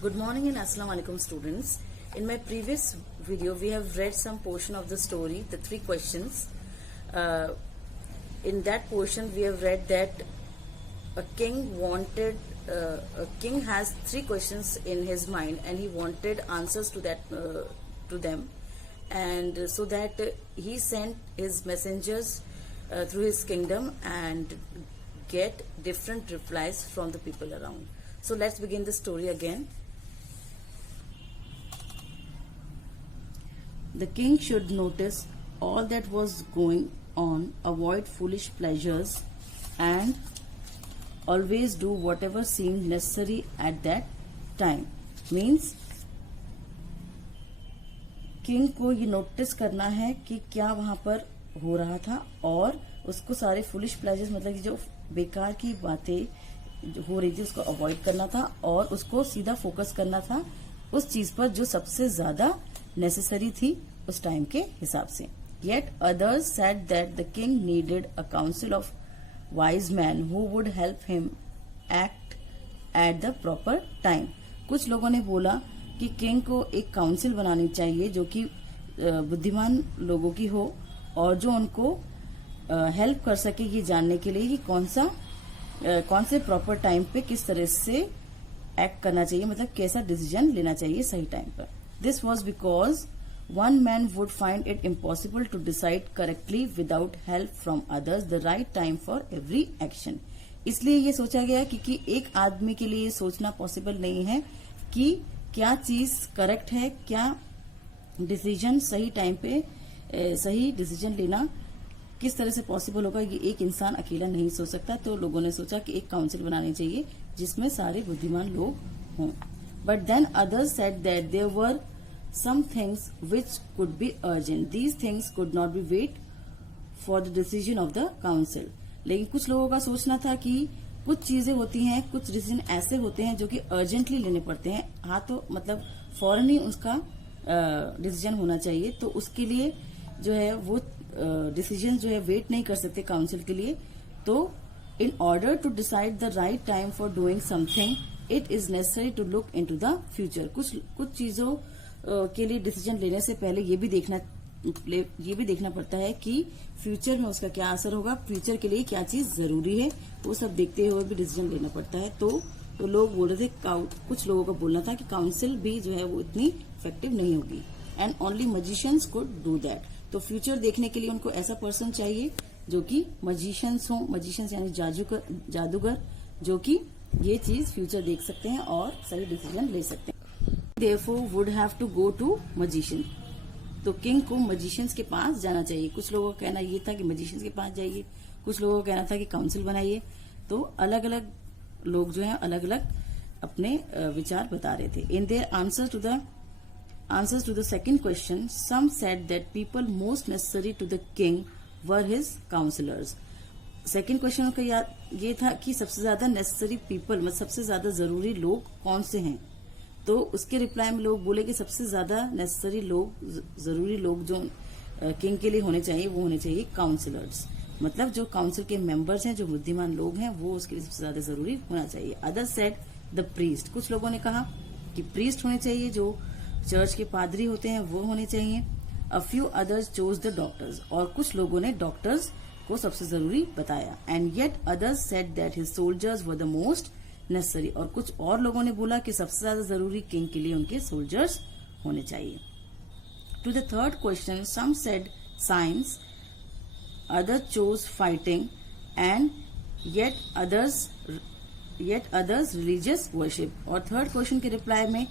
Good morning and Assalamu alaikum students. In my previous video we have read some portion of the story, the three questions. In that portion we have read that a king has three questions in his mind and he wanted answers to them, and so that he sent his messengers through his kingdom and get different replies from the people around. So let's begin the story again. The king should notice all that was going on, avoid foolish pleasures, and always do whatever seemed necessary at that time. Means king को ये notice करना है कि क्या वहां पर हो रहा था और उसको सारे फुलिश प्लेजर्स मतलब कि जो बेकार की बातें हो रही थी उसको अवॉइड करना था और उसको सीधा फोकस करना था उस चीज पर जो सबसे ज्यादा नेसेसरी थी उस टाइम के हिसाब से. Yet others said that the king needed a council of wise men who would help him act at the proper time. कुछ लोगों ने बोला कि किंग को एक काउंसिल बनानी चाहिए जो कि बुद्धिमान लोगों की हो और जो उनको हेल्प कर सके ये जानने के लिए कि कौन से प्रॉपर टाइम पे किस तरह से एक्ट करना चाहिए, मतलब कैसा डिसीजन लेना चाहिए सही टाइम पर. This was because one man would find it impossible to decide correctly without help from others the right time for every action. इसलिए ये सोचा गया क्योंकि एक आदमी के लिए सोचना पॉसिबल नहीं है कि क्या चीज करेक्ट है, क्या डिसीजन सही टाइम पे सही डिसीजन लेना किस तरह से पॉसिबल होगा, ये एक इंसान अकेला नहीं सोच सकता. तो लोगों ने सोचा कि एक काउंसिल बनानी चाहिए जिसमें सारे बुद्धिमान लोग हों. But then others said that there were some things which could be urgent. These things could not be wait for the decision of the council. लेकिन कुछ लोगों का सोचना था कि कुछ चीजें होती हैं, कुछ डिसीजन ऐसे होते हैं जो कि अर्जेंटली लेने पड़ते हैं. हाँ, तो मतलब फौरन ही उसका डिसीजन होना चाहिए. तो उसके लिए जो है वो डिसीजन जो है वेट नहीं कर सकते काउंसिल के लिए. तो in order to decide the right time for doing something it is necessary to look into the future. कुछ चीजों के लिए डिसीजन लेने से पहले ये भी देखना पड़ता है कि फ्यूचर में उसका क्या असर होगा, फ्यूचर के लिए क्या चीज जरूरी है, वो सब देखते हुए भी डिसीजन लेना पड़ता है. तो लोग बोल रहे थे, कुछ लोगों का बोलना था कि काउंसिल भी जो है वो इतनी इफेक्टिव नहीं होगी and only magicians could do that. तो फ्यूचर देखने के लिए उनको ऐसा पर्सन चाहिए जो कि मजिशियंस हो, मजिशियंस यानी जादूगर जो कि ये चीज फ्यूचर देख सकते हैं और सही डिसीजन ले सकते हैं. Therefore would have to go to magician. तो किंग को मजिशियंस के पास जाना चाहिए. कुछ लोगों का कहना ये था कि मजिशियंस के पास जाइए, कुछ लोगों का कहना था कि काउंसिल बनाइए. तो अलग अलग लोग जो हैं अलग अलग अपने विचार बता रहे थे. In their answers to the second question some said that people most necessary to the king were his councillors. Second question का ये था कि सबसे ज्यादा नेसेसरी पीपल मतलब सबसे ज्यादा जरूरी लोग कौन से हैं. तो उसके रिप्लाई में लोग बोले कि सबसे ज्यादा नेसेसरी जरूरी लोग जो किंग के लिए होने चाहिए वो होने चाहिए काउंसिलर्स. मतलब जो काउंसिल के मेंबर्स हैं, जो बुद्धिमान लोग हैं, वो उसके लिए सबसे ज्यादा जरूरी होना चाहिए. Other said the priest. कुछ लोगों ने कहा कि प्रीस्ट होने चाहिए, जो चर्च के पादरी होते हैं वो होने चाहिए. A few others chose the doctors. और कुछ लोगों ने डॉक्टर्स को सबसे जरूरी बताया. And yet others said that his soldiers were the most necessary. और कुछ और लोगों ने बोला कि सबसे ज्यादा जरूरी किंग के लिए उनके सोल्जर्स होने चाहिए. To the third question some said science, other chose fighting and yet others religious worship. और थर्ड क्वेश्चन के रिप्लाई में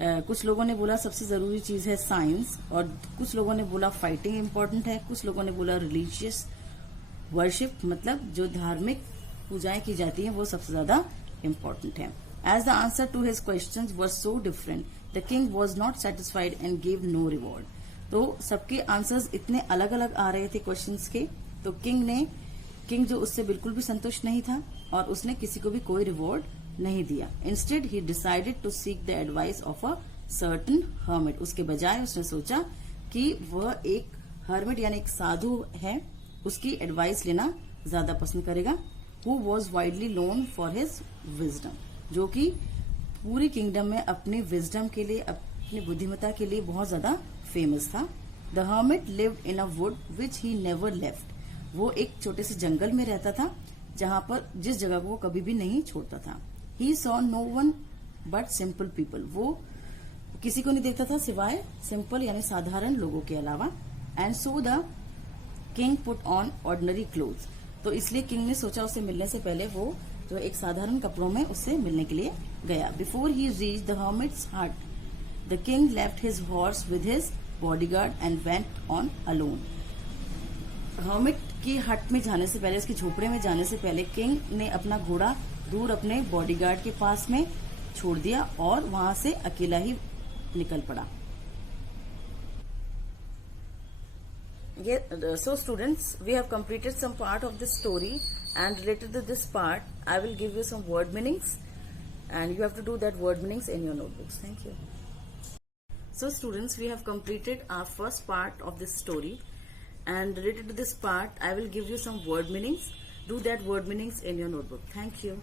कुछ लोगों ने बोला सबसे जरूरी चीज है साइंस और कुछ लोगों ने बोला फाइटिंग इंपॉर्टेंट है, कुछ लोगों ने बोला रिलीजियस वर्शिप मतलब जो धार्मिक पूजाएं की जाती हैं वो सबसे ज्यादा important है. As the answer to his questions was so different, the king was not satisfied and gave no reward. तो सबके आंसर्स इतने अलग अलग आ रहे थे क्वेश्चंस के, तो किंग जो उससे बिल्कुल भी संतुष्ट नहीं था और उसने किसी को भी कोई रिवॉर्ड नहीं दिया. Instead he decided to seek the advice of a certain hermit. उसके बजाय उसने सोचा कि वह एक hermit यानी एक साधु है, उसकी एडवाइस लेना ज्यादा पसंद करेगा. who was widely known for his wisdom, जो कि पूरी किंगडम में अपनी विजडम के लिए, अपनी बुद्धिमत्ता के लिए बहुत ज्यादा फेमस था। The hermit lived in a would which he never left. वो एक छोटे से जंगल में रहता था जहां पर जिस जगह को वो कभी भी नहीं छोड़ता था। He saw no one but simple people. वो किसी को नहीं देखता था सिवाय सिंपल यानी साधारण लोगों के अलावा। And so the king put on ordinary clothes. तो इसलिए किंग ने सोचा उससे मिलने से पहले वो जो एक साधारण कपड़ों में उससे मिलने के लिए गया। Before he reach the hermit's hut the king left his horse with his bodyguard and went on alone. Hermit की हट में जाने से पहले, उसकी झोपड़े में जाने से पहले किंग ने अपना घोड़ा दूर अपने बॉडीगार्ड के पास में छोड़ दिया और वहां से अकेला ही निकल पड़ा। So students, we have completed some part of this story, and related to this part I will give you some word meanings and you have to do that word meanings in your notebooks. Thank you. So students, we have completed our first part of this story, and related to this part I will give you some word meanings. Do that word meanings in your notebook. Thank you.